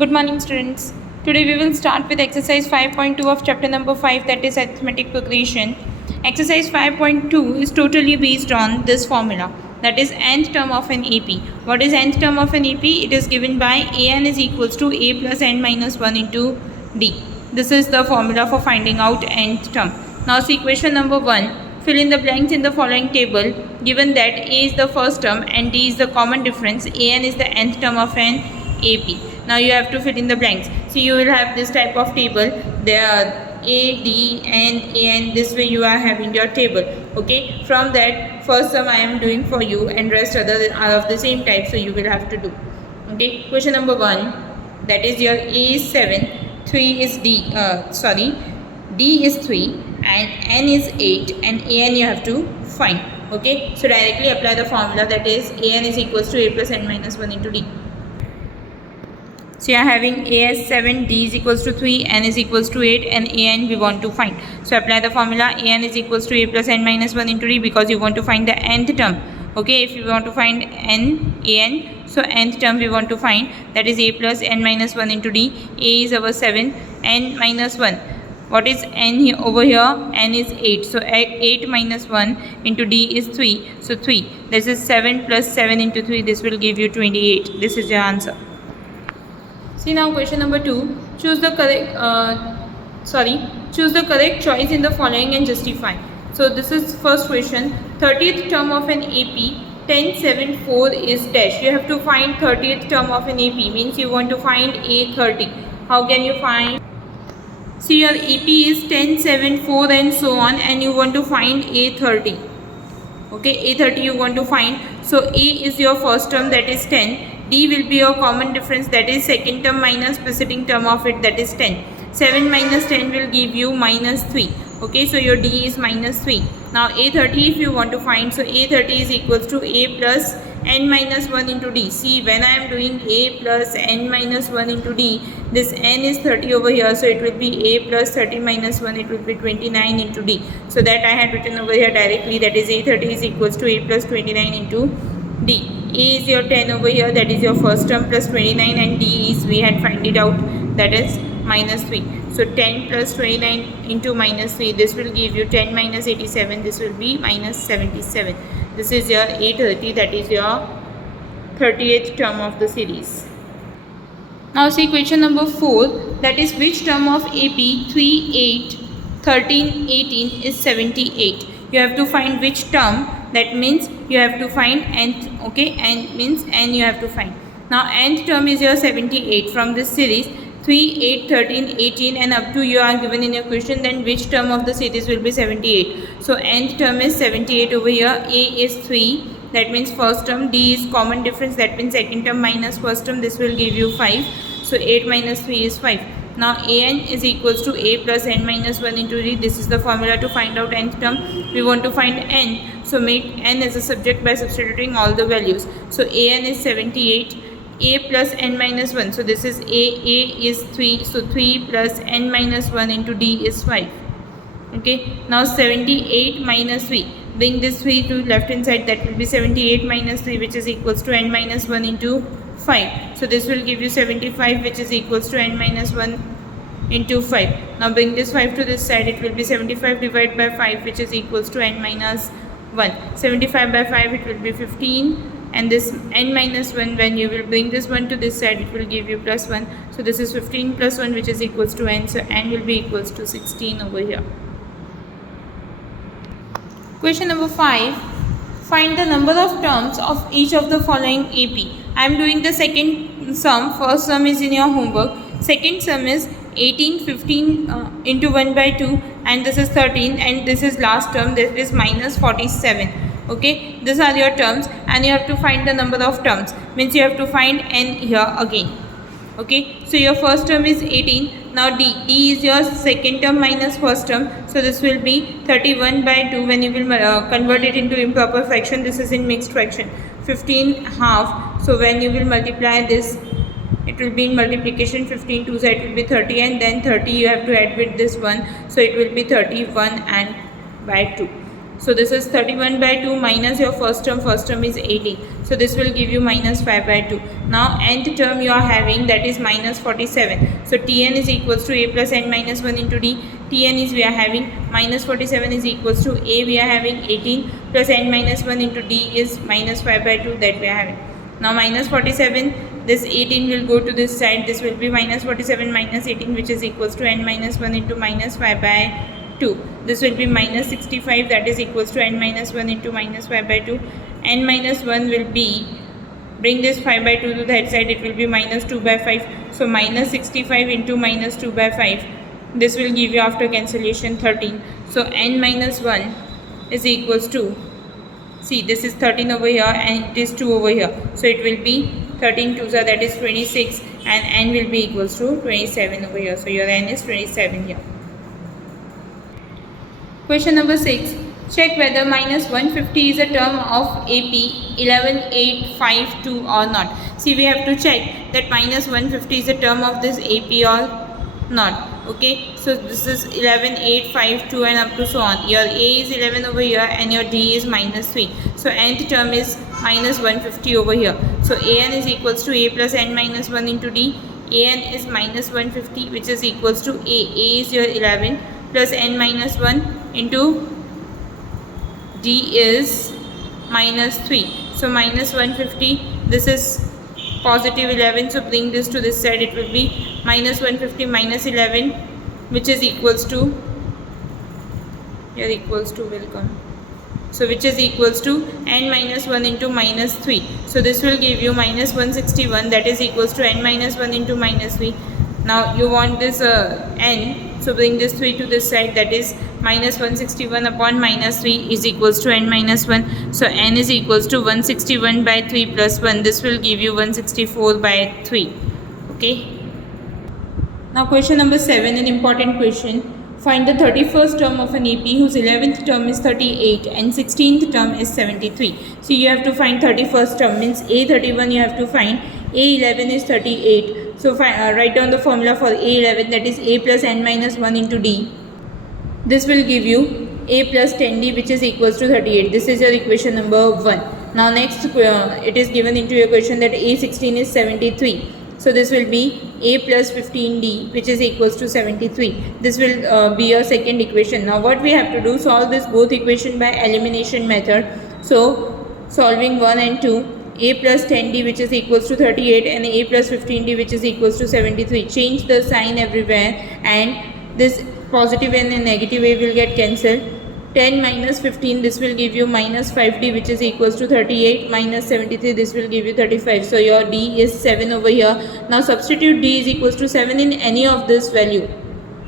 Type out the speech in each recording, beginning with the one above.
Good morning, students. Today we will start with exercise 5.2 of chapter number 5, that is arithmetic progression. Exercise 5.2 is totally based on this formula, that is nth term of an AP. What is nth term of an AP? It is given by an is equals to a plus n minus 1 into d. This is the formula for finding out nth term. Now see question number 1. Fill in the blanks in the following table. Given that a is the first term and d is the common difference, an is the nth term of an AP. Now you have to fill in the blanks. So you will have this type of table. There are A, D, N. This way you are having your table. Okay. From that, first sum I am doing for you, and rest other are of the same type. So you will have to do. Okay. Question number 1. That is your A is 7, 3 is D. D is 3 and N is 8, and An you have to find. Okay. So directly apply the formula, that is An is equals to a plus n minus 1 into D. So you are having a as 7, d is equals to 3, n is equals to 8, and an we want to find. So apply the formula, an is equals to a plus n minus 1 into d, because you want to find the nth term. Okay, if you want to find an, so nth term we want to find, that is a plus n minus 1 into d. A is our 7, n minus 1. What is n here, over here? N is 8. So 8 minus 1 into d is 3. So 3. This is 7 plus 7 into 3. This will give you 28. This is your answer. See now question number 2. Choose the correct choice in the following and justify. So this is first question. 30th term of an AP 1074 is dash. You have to find 30th term of an AP, means you want to find A30. How can you find? See, your AP is 1074 and so on, and you want to find A30. Okay, A30 you want to find. So A is your first term, that is 10. D will be your common difference, that is second term minus preceding term of it, that is 10. 7 minus 10 will give you minus 3. Okay, so your D is minus 3. Now A30 if you want to find, so A30 is equals to A plus n minus 1 into D. See, when I am doing A plus n minus 1 into D, this n is 30 over here, so it will be A plus 30 minus 1, it will be 29 into D. So that I had written over here directly, that is A30 is equals to A plus 29 into D. A is your 10 over here, that is your first term, plus 29, and D is, we had find it out, that is minus 3. So 10 plus 29 into minus 3, this will give you 10 minus 87, this will be minus 77. This is your A30, that is your 30th term of the series. Now see question number 4, that is which term of AP 3, 8, 13, 18 is 78. You have to find which term, that means you have to find nth. Okay, n means n you have to find. Now nth term is your 78 from this series. 3, 8, 13, 18 and up to you are given in your question, then which term of the series will be 78. So nth term is 78 over here. A is 3, that means first term. D is common difference, that means second term minus first term, this will give you 5. So 8 minus 3 is 5. Now an is equals to a plus n minus 1 into d. This is the formula to find out nth term. We want to find n, so make n as a subject by substituting all the values. So an is 78, a plus n minus 1. So this is a is 3. So 3 plus n minus 1 into d is 5. Okay. Now 78 minus 3. Bring this 3 to left hand side. That will be 78 minus 3, which is equals to n minus 1 into 5. So this will give you 75, which is equals to n minus 1 into 5. Now bring this 5 to this side. It will be 75 divided by 5, which is equals to n minus 1. 75 by 5, it will be 15. And this n minus 1, when you will bring this 1 to this side, it will give you plus 1. So this is 15 plus 1, which is equals to n. So n will be equals to 16 over here. Question number 5. Find the number of terms of each of the following AP. I am doing the second sum. First sum is in your homework. Second sum is 18, 15 into 1 by 2, and this is 13, and this is last term, this is minus 47. Okay, these are your terms, and you have to find the number of terms, means you have to find n here again. Okay, so your first term is 18. Now d is your second term minus first term, so this will be 31 by 2. When you will convert it into improper fraction, this is in mixed fraction. 15 half, so when you will multiply this, it will be in multiplication. 15 2, so it will be 30, and then 30 you have to add with this 1, so it will be 31 and by 2. So this is 31 by 2 minus your first term is 18. So this will give you minus 5 by 2. Now nth term you are having, that is minus 47. So Tn is equals to a plus n minus 1 into d. Tn is we are having minus 47 is equals to a we are having 18 plus n minus 1 into d is minus 5 by 2 that we are having. Now minus 47, this 18 will go to this side, this will be minus 47 minus 18 which is equals to n minus 1 into minus 5 by 2. This will be minus 65, that is equals to n minus 1 into minus 5 by 2. N minus 1 will be, bring this 5 by 2 to that side, it will be minus 2 by 5. So minus 65 into minus 2 by 5. This will give you after cancellation 13. So n minus 1 is equals to, see this is 13 over here and it is 2 over here. So it will be 13 2s are, that is 26, and n will be equals to 27 over here. So your n is 27 here. Question number 6. Check whether minus 150 is a term of AP 11852 or not. See, we have to check that minus 150 is a term of this AP or not. Okay, so this is 11852 and up to so on. Your A is 11 over here and your D is minus 3. So nth term is minus 150 over here. So An is equals to A plus n minus 1 into D. An is minus 150 which is equals to A. A is your 11 plus n minus 1 into D is minus 3. So minus 150, this is positive 11, so bring this to this side, it will be minus 150 minus 11 which is equals to, here equals to will come, so which is equals to n minus 1 into minus 3. So this will give you minus 161, that is equals to n minus 1 into minus 3. Now you want this n, so bring this 3 to this side, that is minus 161 upon minus 3 is equals to n minus 1. So n is equals to 161 by 3 plus 1. This will give you 164 by 3. Okay. Now question number 7, an important question. Find the 31st term of an AP whose 11th term is 38 and 16th term is 73. So you have to find 31st term, means A31 you have to find, A11 is 38. So write down the formula for A11, that is A plus n minus 1 into D. This will give you A plus 10D which is equals to 38. This is your equation number 1. Now next it is given into your question that A16 is 73. So this will be A plus 15D which is equals to 73. This will be your second equation. Now what we have to do, solve this both equation by elimination method. So solving 1 and 2, A plus 10D which is equals to 38 and A plus 15D which is equals to 73. Change the sign everywhere and this positive and a negative A will get cancelled. 10 minus 15, this will give you minus 5D which is equals to 38 minus 73, this will give you 35. So your D is 7 over here. Now substitute D is equals to 7 in any of this value.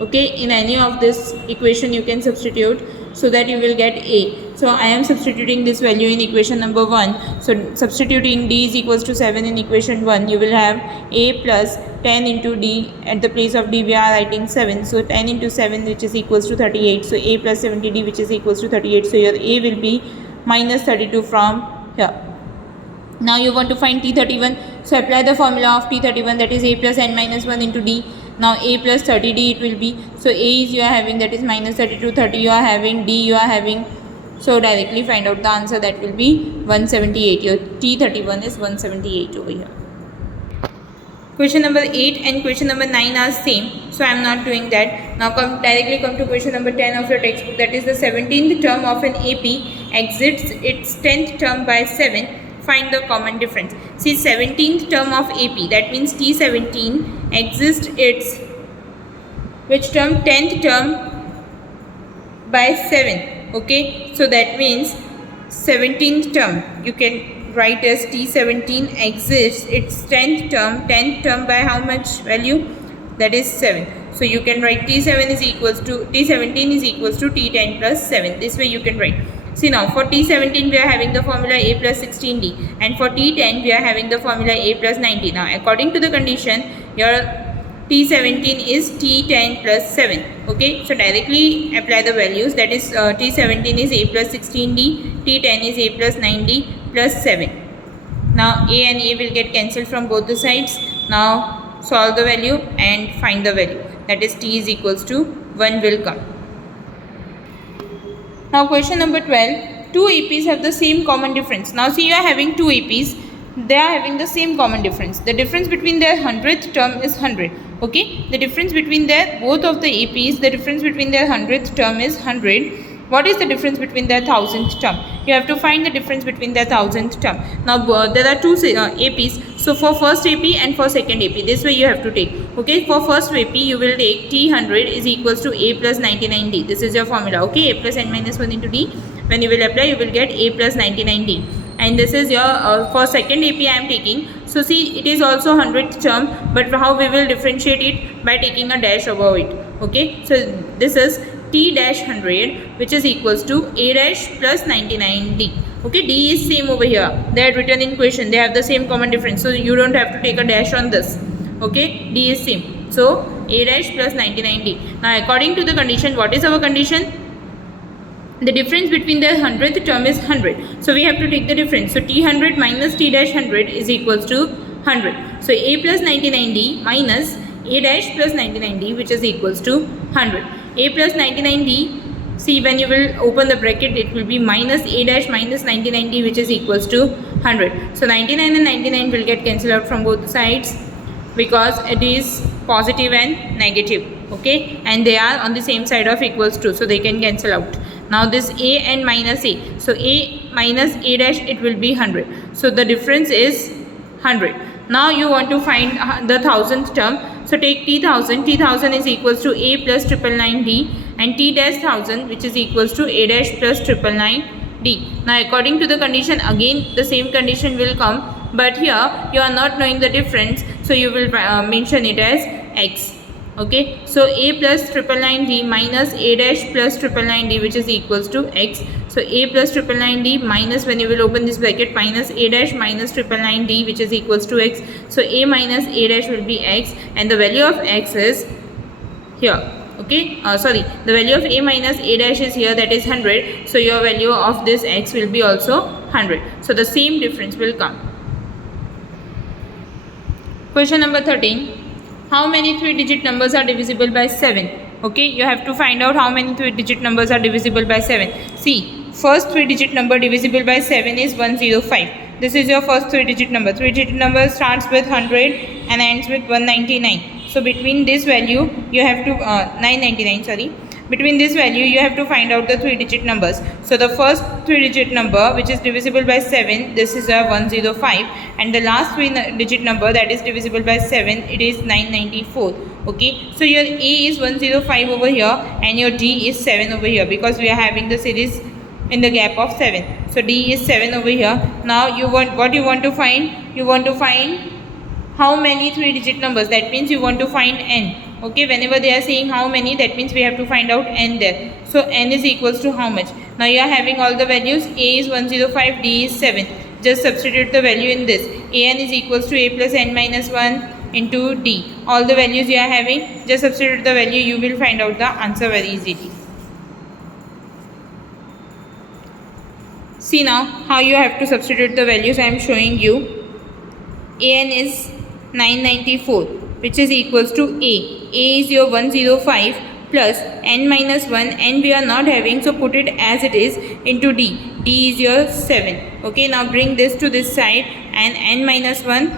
Okay, in any of this equation you can substitute so that you will get A. So I am substituting this value in equation number 1. So substituting D is equals to 7 in equation 1, you will have A plus 10 into D. At the place of D we are writing 7. So 10 into 7 which is equals to 38. So A plus 70D which is equals to 38. So your A will be minus 32 from here. Now you want to find T31. So apply the formula of T31, that is A plus n minus 1 into D. Now A plus 30D it will be. So A is you are having, that is minus 32, 30 you are having, D you are having. So directly find out the answer, that will be 178. Your T31 is 178 over here. Question number 8 and question number 9 are same. So I am not doing that. Now directly come to question number 10 of your textbook. That is the 17th term of an AP exits its 10th term by 7. Find the common difference. See, 17th term of AP, that means T17 exists its which term? 10th term by 7. Okay, so that means 17th term you can write as T17 exists its 10th term by how much value? That is 7. So you can write T7 is equals to T17 is equals to T10 plus 7. This way you can write. See, now for T17 we are having the formula A plus 16D and for T10 we are having the formula A plus 90. Now according to the condition, your T17 is T10 plus 7. Okay, so directly apply the values, that is T17 is A plus 16D, T10 is A plus 9D plus 7. Now A and A will get cancelled from both the sides. Now solve the value and find the value, that is T is equals to 1 will come. Now question number 12. Two APs have the same common difference. Now see, you are having two APs. They are having the same common difference. The difference between their 100th term is 100. Okay. The difference between their both of the APs, the difference between their 100th term is 100. What is the difference between their 1000th term? You have to find the difference between their 1000th term. Now there are two APs. So for first AP and for second AP, this way you have to take. Okay, for first AP you will take T100 is equals to A plus 99D. This is your formula. Okay, A plus n minus 1 into D. When you will apply, you will get A plus 99D. And this is your for second AP I am taking. So see, it is also 100th term, but how we will differentiate it? By taking a dash above it. Okay, so this is T dash 100, which is equals to A dash plus 99D. Okay, D is same over here. They are written in question. They have the same common difference. So you don't have to take a dash on this. Okay, D is same. So A dash plus 99D. Now according to the condition, what is our condition? The difference between the 100th term is 100. So we have to take the difference. So T100 minus T dash 100 is equals to 100. So A plus 99D minus A dash plus 99D, which is equals to 100. A plus 99D, see, when you will open the bracket, it will be minus A dash minus 99D, which is equals to 100. So 99 and 99 will get cancelled out from both sides because it is positive and negative. Okay, and they are on the same side of equals to, so they can cancel out. Now this A and minus A, so A minus A dash, it will be 100. So the difference is 100. Now you want to find the 1000th term. So take T1000. T1000 is equals to A plus 999D and T dash 1000, which is equals to A dash plus 999D. Now according to the condition, again the same condition will come, but here you are not knowing the difference, so you will mention it as X. Okay, so A plus 999D minus A dash plus 999D, which is equals to X. So A plus 999D minus, when you will open this bracket, minus A dash minus 999D, which is equals to X. So A minus A dash will be X, and the value of X is here. Okay, the value of A minus A dash is here, that is 100. So your value of this X will be also 100. So the same difference will come. Question number 13. How many 3-digit numbers are divisible by 7? Okay, you have to find out how many 3-digit numbers are divisible by 7. See, first 3-digit number divisible by 7 is 105. This is your first 3-digit number. 3-digit number starts with 100 and ends with 199. So between this value, you have to 999. Sorry. Between this value, you have to find out the 3-digit numbers. So the first 3-digit number, which is divisible by 7, this is a 105, and the last 3-digit number that is divisible by 7, it is 994. Okay, so your A is 105 over here and your D is 7 over here, because we are having the series in the gap of 7. So D is 7 over here. Now you want, what you want to find? You want to find how many 3-digit numbers. That means you want to find n. Okay, whenever they are saying how many, that means we have to find out n there. So n is equals to how much? Now you are having all the values. A is 105, D is 7. Just substitute the value in this. An is equals to A plus n minus 1 into D. All the values you are having, just substitute the value, you will find out the answer very easily. See now how you have to substitute the values. I am showing you. An is 994, which is equals to A. A is your 105 plus n minus 1, and we are not having, so put it as it is, into D. D is your 7. Okay, now bring this to this side, and n minus 1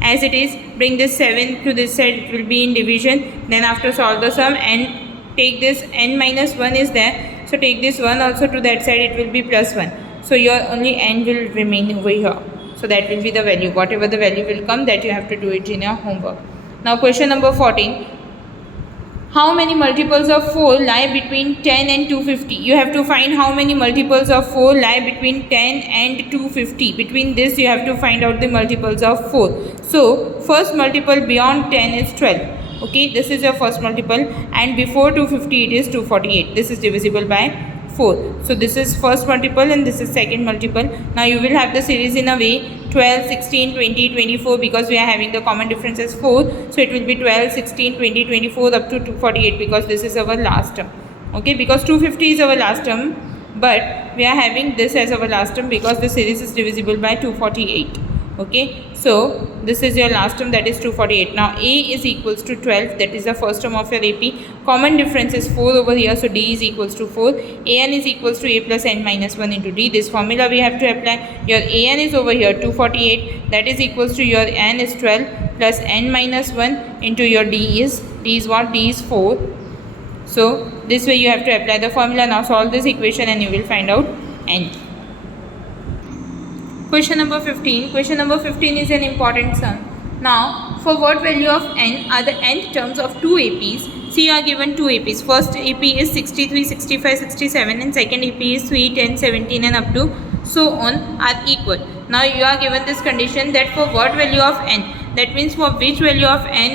as it is, bring this 7 to this side, it will be in division. Then after solve the sum and take this n minus 1 is there, so take this 1 also to that side, it will be plus 1. So your only n will remain over here. So that will be the value. Whatever the value will come, that you have to do it in your homework. Now question number 14. How many multiples of 4 lie between 10 and 250? You have to find how many multiples of 4 lie between 10 and 250. Between this, you have to find out the multiples of 4. So first multiple beyond 10 is 12. Okay, this is your first multiple, and before 250 it is 248. This is divisible by 4. So this is first multiple and this is second multiple. Now you will have the series in a way 12, 16, 20, 24, because we are having the common difference as 4. So it will be 12, 16, 20, 24 up to 248, because this is our last term. Okay, because 250 is our last term, but we are having this as our last term because the series is divisible by 248. Okay, so this is your last term, that is 248. Now a is equals to 12, that is the first term of your AP. Common difference is 4 over here, so d is equals to 4. An is equals to a plus n minus 1 into d. This formula we have to apply. Your an is over here 248, that is equals to your n is 12 plus n minus 1 into your d is what? D is 4. So this way you have to apply the formula. Now solve this equation and you will find out n. Question number 15. Question number 15 is an important sum. Now, for what value of n are the nth terms of two APs? See, you are given two APs. First AP is 63, 65, 67 and second AP is 3, 10, 17 and up to so on are equal. Now, you are given this condition that for what value of n? That means for which value of n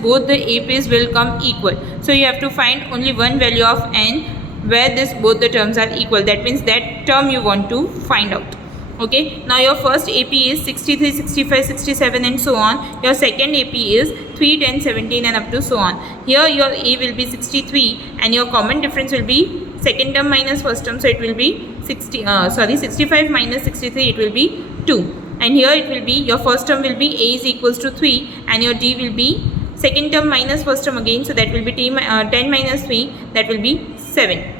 both the APs will come equal. So, you have to find only one value of n where both the terms are equal. That means that term you want to find out. Okay, now your first AP is 63, 65, 67 and so on. Your second AP is 3, 10, 17 and up to so on. Here your A will be 63 and your common difference will be second term minus first term. So it will be 65 minus 63, it will be 2. And here it will be, your first term will be A is equals to 3 and your D will be second term minus first term again. So that will be 10 minus 3, that will be 7.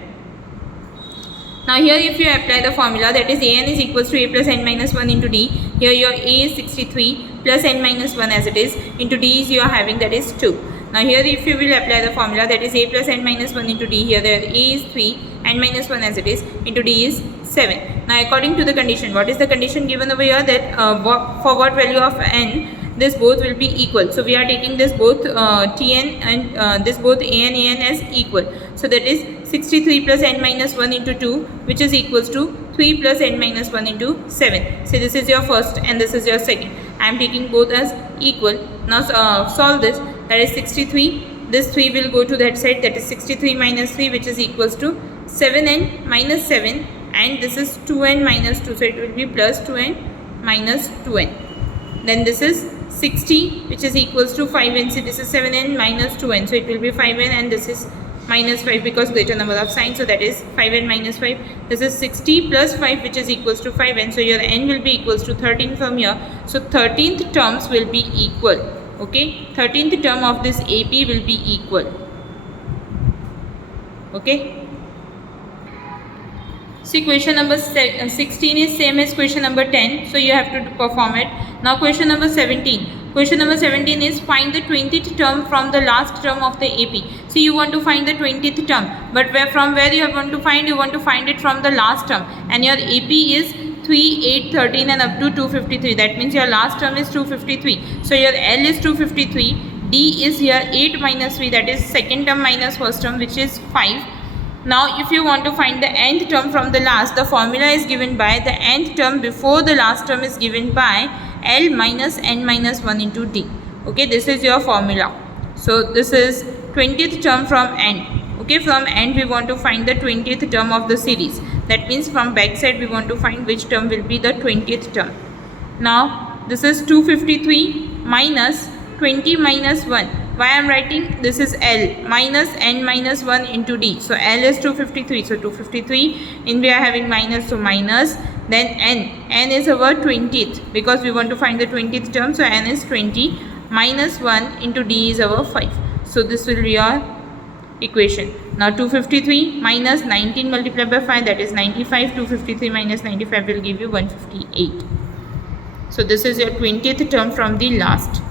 Now here if you apply the formula, that is an is equals to a plus n minus 1 into d. Here your a is 63 plus n minus 1 as it is into d is you are having, that is 2. Now here if you will apply the formula, that is a plus n minus 1 into d. Here the a is 3, n minus 1 as it is into d is 7. Now according to the condition, what is the condition given over here? That for what value of n this both will be equal. So we are taking this both tn and this both an as equal. So that is 63 plus n minus 1 into 2, which is equals to 3 plus n minus 1 into 7. So this is your first and this is your second. I am taking both as equal. Now solve this. That is 63. This 3 will go to that side. That is 63 minus 3, which is equals to 7n minus 7. And this is 2n minus 2. So it will be plus 2n minus 2n. Then this is 60, which is equals to 5n. See, this is 7n minus 2n. So it will be 5n and this is minus 5 because greater number of signs. So that is 5n minus 5. This is 60 plus 5, which is equals to 5n. So your n will be equals to 13 from here. So 13th terms will be equal. Okay, 13th term of this AP will be equal. Okay. See, question number 16 is same as question number 10. So you have to perform it. Now question number 17. Question number 17 is find the 20th term from the last term of the AP. So you want to find the 20th term. But from where you want to find? You want to find it from the last term. And your AP is 3, 8, 13 and up to 253. That means your last term is 253. So your L is 253. D is here 8 minus 3. That is second term minus first term, which is 5. Now if you want to find the nth term from the last, the formula is given by the nth term before the last term is given by L minus n minus 1 into D. Okay, this is your formula. So this is 20th term from n. Okay, from n we want to find the 20th term of the series. That means from back side we want to find which term will be the 20th term. Now this is 253 minus 20 minus 1. Why I am writing? This is L minus n minus 1 into D. So L is 253. So 253 in we are having minus, so minus. Then n is our 20th because we want to find the 20th term. So n is 20 minus 1 into D is our 5. So this will be your equation. Now 253 minus 19 multiplied by 5, that is 95. 253 minus 95 will give you 158. So this is your 20th term from the last.